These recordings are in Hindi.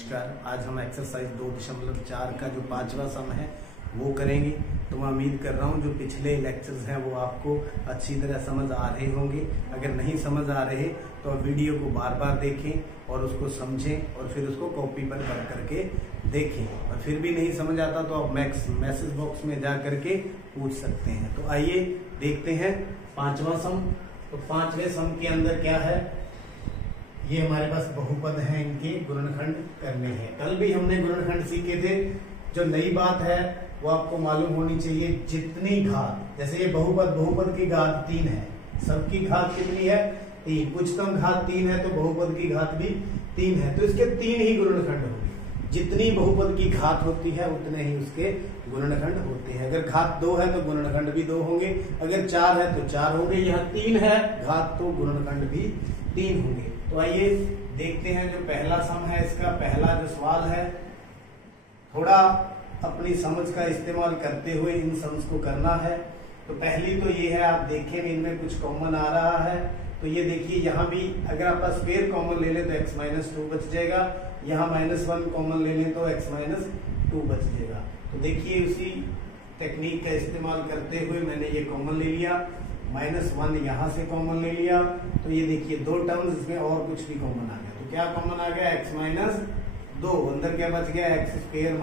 नमस्कार। आज हम एक्सरसाइज 2.4 का जो 5वां सम है वो करेंगे। तो मैं उम्मीद कर रहा हूँ जो पिछले लेक्चर्स हैं वो आपको अच्छी तरह समझ आ रहे होंगे। अगर नहीं समझ आ रहे तो आप वीडियो को बार बार देखें और उसको समझें और फिर उसको कॉपी पर कर करके देखें। और फिर भी नहीं समझ आता तो आप मैसेज बॉक्स में जा करके पूछ सकते हैं। तो आइए देखते हैं 5वां सम। तो 5वें सम के अंदर क्या है, ये हमारे पास बहुपद हैं, इनके गुणनखंड करने हैं। कल भी हमने गुणनखंड सीखे थे। जो नई बात है वो आपको मालूम होनी चाहिए, जितनी घात, जैसे ये बहुपद की घात 3 है, सबकी घात कितनी है 3, उच्चतम घात 3 है तो बहुपद की घात भी 3 है, तो इसके 3 ही गुणनखंड होंगे। जितनी बहुपद की घात होती है उतने ही उसके गुणनखंड होते हैं। अगर घात 2 है तो गुणनखंड भी 2 होंगे, अगर 4 है तो 4 होंगे, यहाँ 3 है घात तो गुणनखंड भी 3 होंगे। तो आइए देखते हैं जो पहला सम है, इसका पहला जो सवाल है, थोड़ा अपनी समझ का इस्तेमाल करते हुए इन सम्स को करना है। तो पहली तो ये है, आप देखें इनमें कुछ कॉमन आ रहा है। तो ये देखिए यहाँ भी अगर आप स्क्वायर कॉमन ले लें तो x-2 बच जाएगा, यहाँ -1 कॉमन ले लें तो x-2 बच जाएगा। तो देखिए उसी टेक्निक का इस्तेमाल करते हुए मैंने ये कॉमन ले लिया, -1 यहाँ से कॉमन ले लिया। तो ये देखिए 2 टर्म्स इसमें और कुछ भी कॉमन आ गया। तो क्या कॉमन आ गया, x-2, अंदर क्या बच गया x² -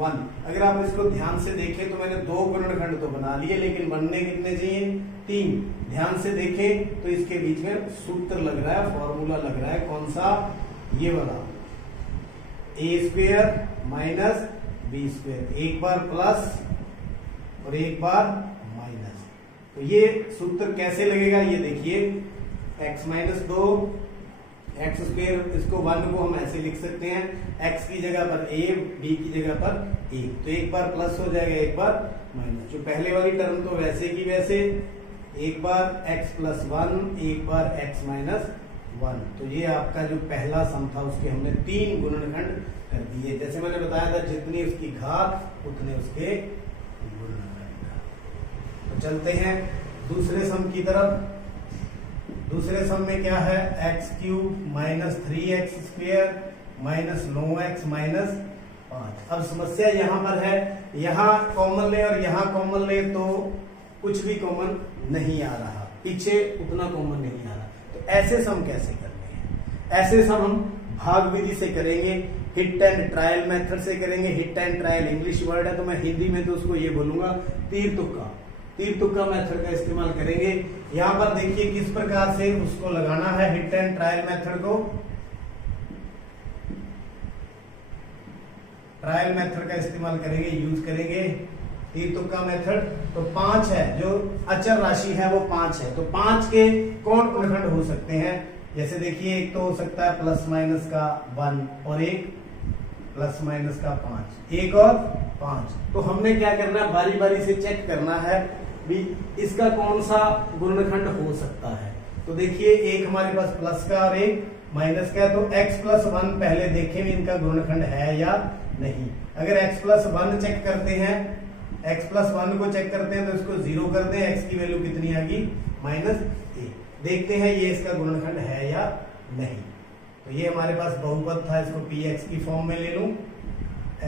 1। अगर आप इसको ध्यान से देखें तो मैंने 2 गुणनखंड तो बना लिए, लेकिन बनने कितने चाहिए 3। ध्यान से देखें तो इसके बीच में सूत्र लग रहा है, फॉर्मूला लग रहा है, कौन सा, ये वाला, a² - b², एक बार प्लस और एक बार माइनस। तो ये सूत्र कैसे लगेगा, ये देखिए x-2 x², इसको 1 को हम ऐसे लिख सकते हैं, x की जगह पर a, b की जगह पर a। तो एक बार प्लस हो जाएगा, एक बार माइनस। जो पहले वाली टर्म तो वैसे की वैसे, एक बार x+1, एक बार x-1। तो ये आपका जो पहला सम था उसके हमने 3 गुणनखंड कर दिए। जैसे मैंने बताया था जितनी उसकी घात उतने उसके गुणनखंड। तो चलते हैं दूसरे सम की तरफ। दूसरे सम में क्या है, x³ - 3x² - 9x - 5। अब समस्या यहाँ पर है, यहाँ कॉमन ले और यहाँ कॉमन ले तो कुछ भी कॉमन नहीं आ रहा, पीछे उतना कॉमन नहीं आ रहा। तो ऐसे सम कैसे करने हैं, ऐसे सम हम भाग विधि से करेंगे, हिट एंड ट्रायल मेथड से करेंगे। Hit and trial English word है तो मैं हिंदी में तो उसको ये बोलूंगा तीर तुक्का मेथड का इस्तेमाल करेंगे। यहाँ पर देखिए किस प्रकार से उसको लगाना है, हिट एंड ट्रायल मेथड को। ट्रायल मेथड का इस्तेमाल करेंगे, यूज करेंगे तीर तुक्का मेथड। तो 5 है, जो अचर राशि है वो 5 है। तो 5 के कौन गुणनखंड हो सकते हैं, जैसे देखिए एक तो हो सकता है +- का 1 और एक +- का 5, एक और 5। तो हमने क्या करना है, बारी बारी से चेक करना है भी इसका कौन सा गुणनखंड हो सकता है। तो देखिए एक हमारे पास प्लस का और एक माइनस का है, तो x+1 पहले देखें इनका गुणनखंड है या नहीं। अगर x+1 चेक करते हैं, x+1 को चेक करते हैं तो इसको 0 कर दें, x की वैल्यू कितनी आ गई -1। देखते हैं ये इसका गुणनखंड है या नहीं। तो ये हमारे पास बहुपद था, इसको px की फॉर्म में ले लूं,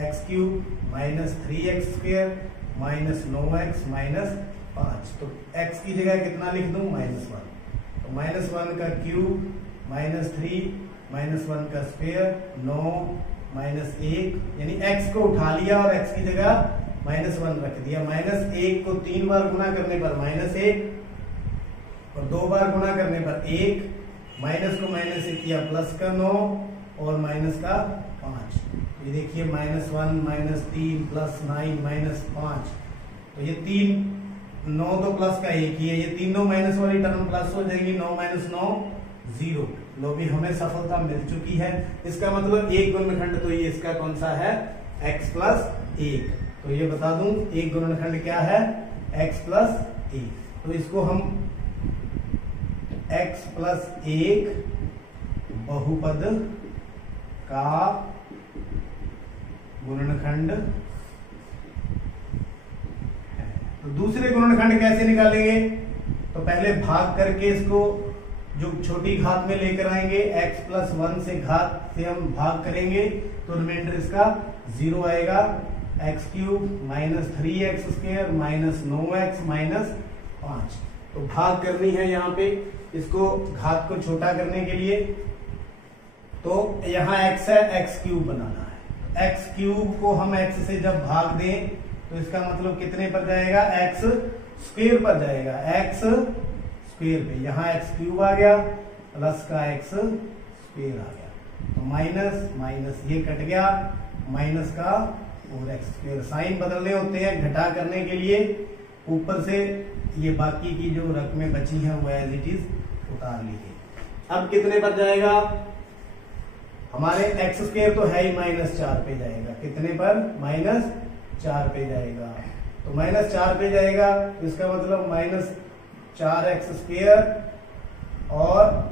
x³ - 3x² - 9x - 5। तो x की जगह कितना लिख दूं -1। तो -1 का क्यूब -3 -1 का स्क्वायर 9 -1, यानी x को उठा लिया और x की जगह -1 रख दिया। -1 को 3 बार गुना करने पर -1 और 2 बार गुना करने पर 1, माइनस को माइनस से किया प्लस का 9 और माइनस का 5। ये देखिए -1 -3 +9 -5। तो ये 3 9 तो प्लस का 1 ही है, ये तीनों माइनस वाली टर्म प्लस हो जाएगी, 9 - 9 0। लो भी हमें सफलता मिल चुकी है। इसका मतलब एक गुणनखंड तो ये इसका कौन सा है, x+1। तो ये बता दूं एक गुणनखंड क्या है, x+1। तो इसको हम x+1 बहुपद का गुणनखंड है। तो दूसरे गुणनखंड कैसे निकालेंगे, तो पहले भाग करके इसको जो छोटी घात में लेकर आएंगे, x प्लस 1 से घात से हम भाग करेंगे तो रिमाइंडर इसका 0 आएगा। X cube minus 3x square minus 9x minus 5। तो भाग करनी है यहाँ पे, इसको घात को छोटा करने के लिए। तो यहाँ x है, x क्यूब बनाना है। x क्यूब को हम x से जब भाग दें तो इसका मतलब कितने पर जाएगा, x स्क्वायर पर जाएगा, x स्क्वायर पे। यहाँ x क्यूब आ गया प्लस का x स्क्वायर आ गया, तो माइनस माइनस ये कट गया, माइनस का और x स्क्वायर। साइन बदलने होते हैं घटा करने के लिए। ऊपर से ये बाकी की जो रकमें बची हैं वो एज इट इज उतार लीजिए। अब कितने पर जाएगा, हमारे एक्स स्क्वायर तो है ही -4 पे जाएगा। कितने पर, -4 पे जाएगा। तो -4 पे जाएगा तो इसका मतलब -4x स्क्वायर और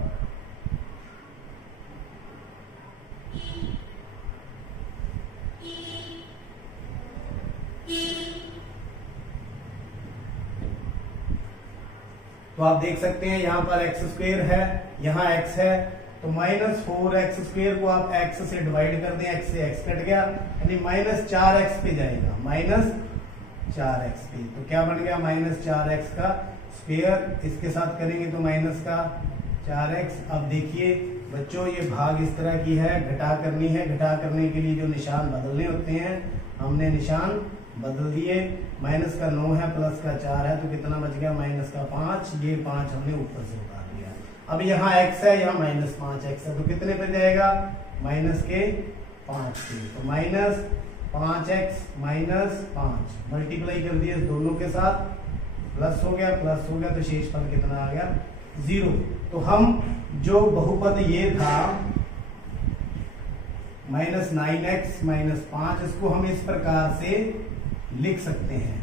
तो आप देख सकते हैं यहाँ पर x स्क्वायर है, यहाँ x है, तो -4x स्क्वायर को आप x से डिवाइड कर दें, x से x कट गया, यानी -4x पे जाएगा, -4x पे। तो क्या बन गया, -4x का स्क्वायर, इसके साथ करेंगे तो माइनस का 4x। अब देखिए बच्चों ये भाग इस तरह की है, घटा करनी है। घटा करने के लिए जो निशान बदलने होते हैं हमने निशान बदल दिए। माइनस का 9 है प्लस का 4 है, तो कितना बच गया, -5। ये 5 हमने ऊपर से उतार दिया। अब यहाँ x है, यहाँ -5x है, तो कितने पे जाएगा, -5 पे। तो -5x -5 मल्टीप्लाई कर दिए दोनों के साथ, प्लस हो गया, तो शेषफल कितना आ गया, 0। तो हम जो बहुपद ये था -9x -5, इसको हम इस प्रकार से लिख सकते हैं,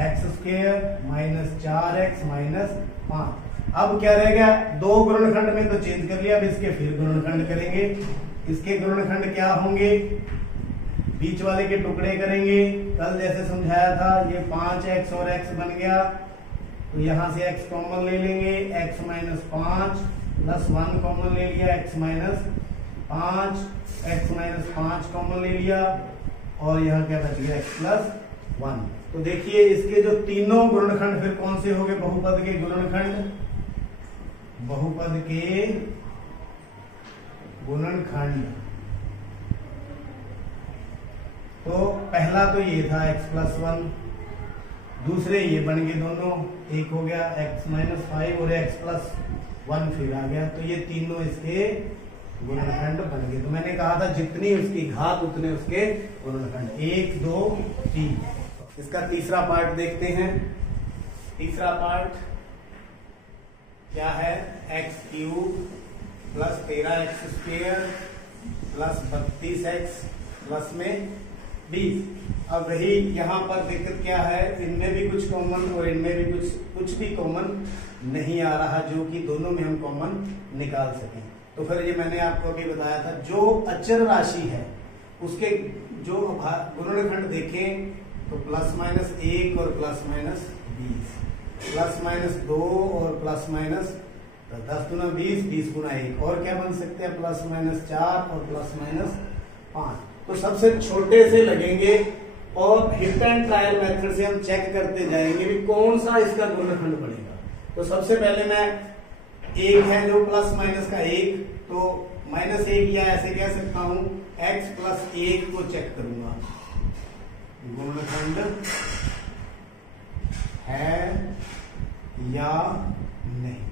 x स्क्वायर -4x -5। अब क्या रह गया, दो गुणनखंड में तो चेंज कर लिया, अब इसके फिर गुणनखंड करेंगे। इसके गुणनखंड क्या होंगे, बीच वाले के टुकड़े करेंगे। कल जैसे समझाया था, ये 5x और x बन गया, तो यहां से x कॉमन ले लेंगे, x -5 प्लस 1 कॉमन ले लिया, x -5 कॉमन ले लिया, और यहाँ क्या बच गया, x + 1। तो देखिए इसके जो तीनों गुणनखंड फिर कौन से हो गए, बहुपद के गुणनखंड। बहुपद के गुणनखंड तो पहला तो ये था x + 1, दूसरे ये बन गए दोनों, एक हो गया x -5 और x + 1 फिर आ गया, तो ये तीनों इसके गुणनखंड बन गए। तो मैंने कहा था जितनी उसकी घात उतने उसके गुणनखंड, 1 2 3। इसका तीसरा पार्ट देखते हैं। तीसरा पार्ट क्या है, x³ + 13x square + 32x plus में 20। अब वही यहाँ पर दिक्कत क्या है, इनमें भी कुछ कॉमन और इनमें भी कुछ भी कॉमन नहीं आ रहा, जो कि दोनों में हम कॉमन निकाल सकें। तो फिर ये मैंने आपको अभी बताया था, जो अचर राशि है उसके जो गुणनखंड देखें तो ±1 और ±20, ±2 और ±10 × 20, 20 × 1, और क्या बन सकते हैं, ±4 और ±5। तो सबसे छोटे से लगेंगे और हिट एंड ट्रायल मेथड से हम चेक करते जाएंगे भी कौन सा इसका गुणनखंड बनेगा। तो सबसे पहले मैं 1 है जो ± का 1, तो -1 या ऐसे कह सकता हूं x + 1 को चेक करूंगा, गुणनखंड है या नहीं।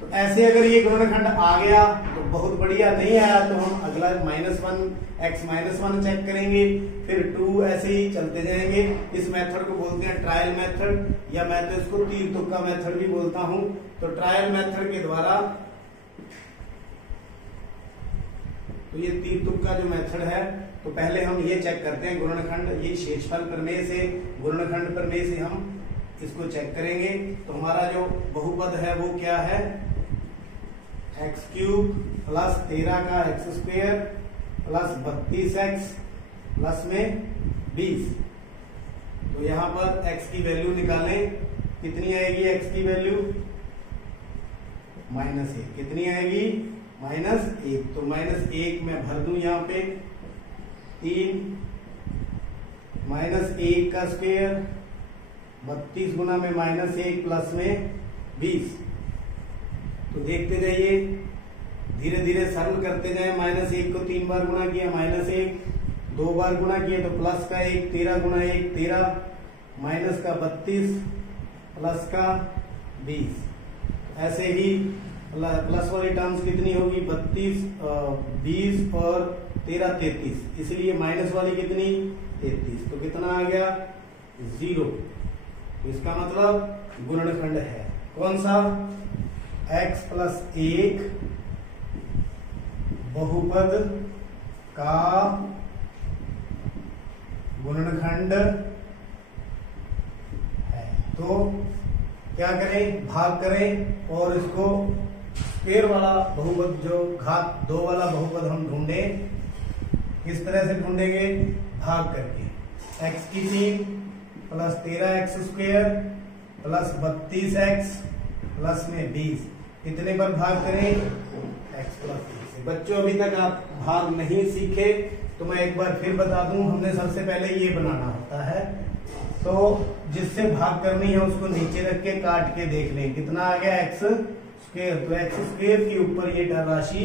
तो ऐसे अगर ये गुणनखंड आ गया तो बहुत बढ़िया, नहीं आया तो हम अगला -1 x -1 चेक करेंगे, फिर 2, ऐसे ही चलते जाएंगे। इस मेथड को बोलते हैं ट्रायल मेथड, या मैं तो इसको तीर तुक्का मेथड भी बोलता हूं। तो ट्रायल मेथड के द्वारा, तो ये तीर तुक्का जो मेथड है, तो पहले हम ये चेक करते हैं गुणनखंड, ये शेषफल प्रमेय से, गुणनखंड प्रमेय से हम इसको चेक करेंगे। तो हमारा जो बहुपद है वो क्या है, x³ + 13 का x स्क्वायर + 32x प्लस में 20। तो यहां पर x की वैल्यू निकालें, कितनी आएगी x की वैल्यू, -1 कितनी आएगी -1। तो -1 मैं भर दूं यहाँ पे 3 -1 का स्क्वायर 32 गुना में -1 प्लस में 20। तो देखते जाइए धीरे धीरे सरल करते जाए। -1 को 3 बार गुना किया -1, 2 बार गुना किया तो प्लस का 1, 13 गुना 1 13, माइनस का 32 प्लस का 20। ऐसे ही प्लस वाली टर्म्स कितनी होगी 32 20 और 13 33, इसलिए माइनस वाली कितनी 33। तो कितना आ गया 0। इसका मतलब गुणनखंड है कौन सा x प्लस 1 बहुपद का गुणनखंड है। तो क्या करें भाग करें और इसको स्क्वायर वाला बहुपद जो घात 2 वाला बहुपद हम ढूंढे किस तरह से ढूंढेंगे भाग करके। x की 3 plus 13x square plus 32x plus में 20 कितने पर भाग करें x प्लस 1। बच्चों अभी तक आप भाग नहीं सीखे तो मैं एक बार फिर बता दूं, हमने सबसे पहले ये बनाना होता है। तो जिससे भाग करनी है उसको नीचे रख के काट के देख लें कितना आ गया x स्क्वायर। तो x स्क्वायर के ऊपर ये राशि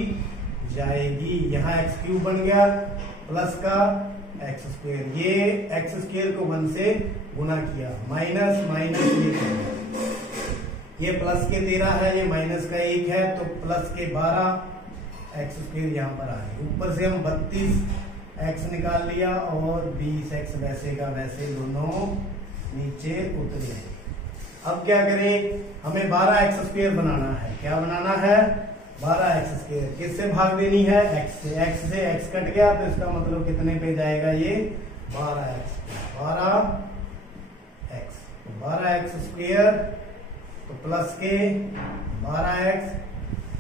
जाएगी, यहाँ x क्यूब बन गया प्लस का x स्क्वायर, ये x स्क्वायर को 1 से गुना किया माइनस माइनस ये प्लस के 13 है, ये माइनस का 1 है तो प्लस के 12 x स्क्वायर यहाँ पर आ गया। ऊपर से हम 32x निकाल लिया और 20x वैसे का वैसे दोनों नीचे उतरे। अब क्या करें हमें 12x स्क्वायर बनाना है। क्या बनाना है 12x स्क्वायर। किससे भाग देनी है x से। x से x कट गया तो इसका मतलब कितने पे जाएगा ये 12x 12x स्क्वायर तो प्लस के 12x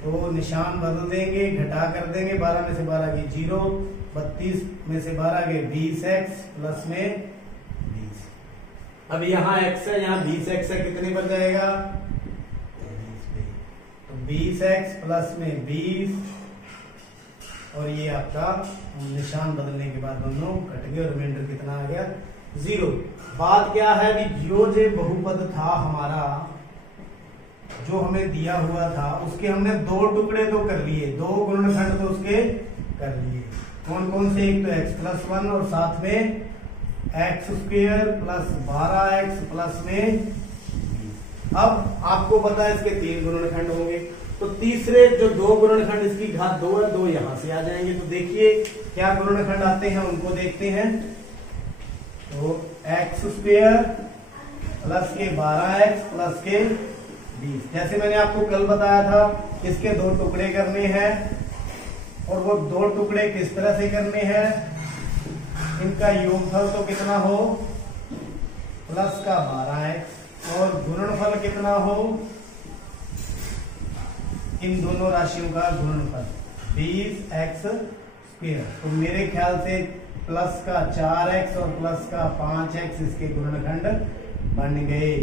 तो निशान बदल देंगे घटा कर देंगे। 12 में से 12 की 0, 32 में से 12 के 20x प्लस में 20। अब यहाँ x है यहाँ 20x है कितने पर जाएगा 20 पे। तो 20x प्लस में 20 और ये आपका निशान बदलने के बाद दोनों कट गए और रिमाइंडर कितना आ गया 0। बात क्या है कि जो बहुपद था हमारा जो हमें दिया हुआ था उसके हमने 2 टुकड़े तो कर लिए, 2 गुणनखंड तो उसके कर लिए। कौन कौन से, एक तो x प्लस 1 और साथ में x square plus 12x plus में 20। अब आपको पता है इसके 3 गुणनखंड होंगे तो तीसरे जो 2 गुणनखंड इसकी घात 2 है 2 यहां से आ जाएंगे। तो देखिए क्या गुणनखंड आते हैं उनको देखते हैं। तो x स्क्वायर प्लस के 12x प्लस के 20। जैसे मैंने आपको कल बताया था इसके 2 टुकड़े करने हैं और वो 2 टुकड़े किस तरह से करने हैं, इनका योगफल तो कितना हो प्लस का 12x और गुणनफल कितना हो इन दोनों राशियों का गुणनफल 20x स्क्वायर। तो मेरे ख्याल से प्लस का 4x और प्लस का 5x इसके गुणनखंड बन गए।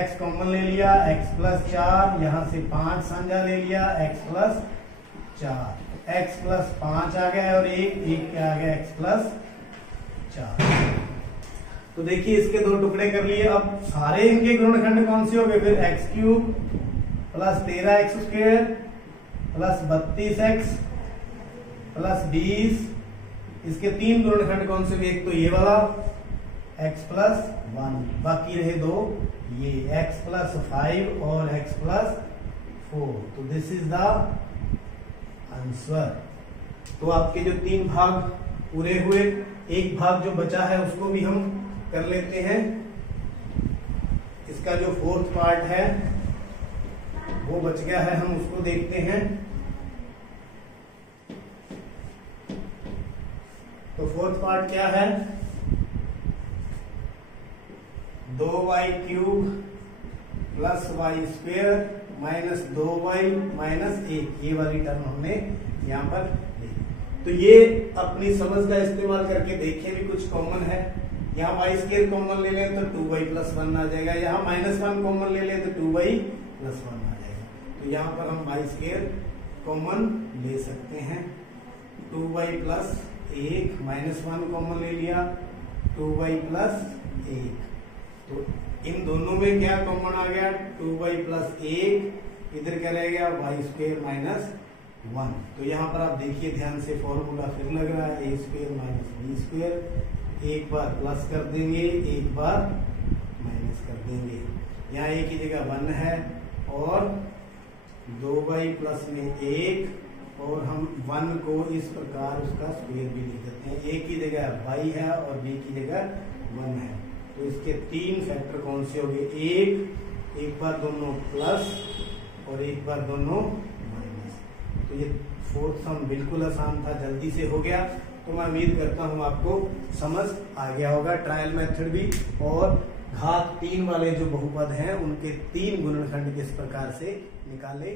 x कॉमन ले लिया x प्लस 4, यहां से 5 साझा ले लिया x प्लस 4, x प्लस 5 आ गया और एक क्या आ गया x प्लस 4। तो देखिए इसके 2 टुकड़े कर लिए। अब सारे इनके गुणनखंड कौन से हो गए फिर x cube plus 13x square plus 32x plus 20। इसके 3 गुणनखंड कौन से, एक तो ये वाला x प्लस 1, बाकी रहे 2 ये x प्लस 5 और x प्लस 4। तो दिस इज द आंसर। तो आपके जो 3 भाग पूरे हुए, एक भाग जो बचा है उसको भी हम कर लेते हैं। इसका जो 4th पार्ट है वो बच गया है, हम उसको देखते हैं। तो 4th पार्ट क्या है 2y cube plus Y square minus 2y minus 1, ये वाली टर्म हमने यहाँ पर देखी। तो ये अपनी समझ का इस्तेमाल करके देखें भी कुछ कॉमन है। यहाँ वाई स्क्वायर कॉमन ले लें तो 2y प्लस 1 आ जाएगा, यहाँ -1 कॉमन ले लें तो 2y प्लस 1 आ जाएगा। तो यहाँ पर हम वाई स्क्वायर कॉमन ले सकते हैं। 2y प्लस 1 माइनस 1 कॉमन ले लिया, 2y प्लस 1। तो इन दोनों में क्या कॉमन आ गया, 2y प्लस 1, इधर क्या रह गया वाई स्क्वायर माइनस 1। तो यहाँ पर आप देखिए ध्यान से, फॉर्मूला फिर लग रहा है ए स्क्वायर माइनस बी स्क्वायर। एक बार प्लस कर देंगे, एक बार माइनस कर देंगे। यहाँ ए की जगह 1 है और 2y प्लस में 1, और हम 1 को इस प्रकार उसका स्क्वायर भी लिख देते हैं। ए की जगह y है और बी की जगह 1 है। तो इसके 3 फैक्टर कौन से हो गए, एक बार दोनों प्लस और एक बार दोनों माइनस। तो ये फोर्थ सम बिल्कुल आसान था, जल्दी से हो गया। तो मैं उम्मीद करता हूँ आपको समझ आ गया होगा। ट्रायल मेथड भी और घात 3 वाले जो बहुपद हैं उनके 3 गुणनखंड किस प्रकार से निकाले।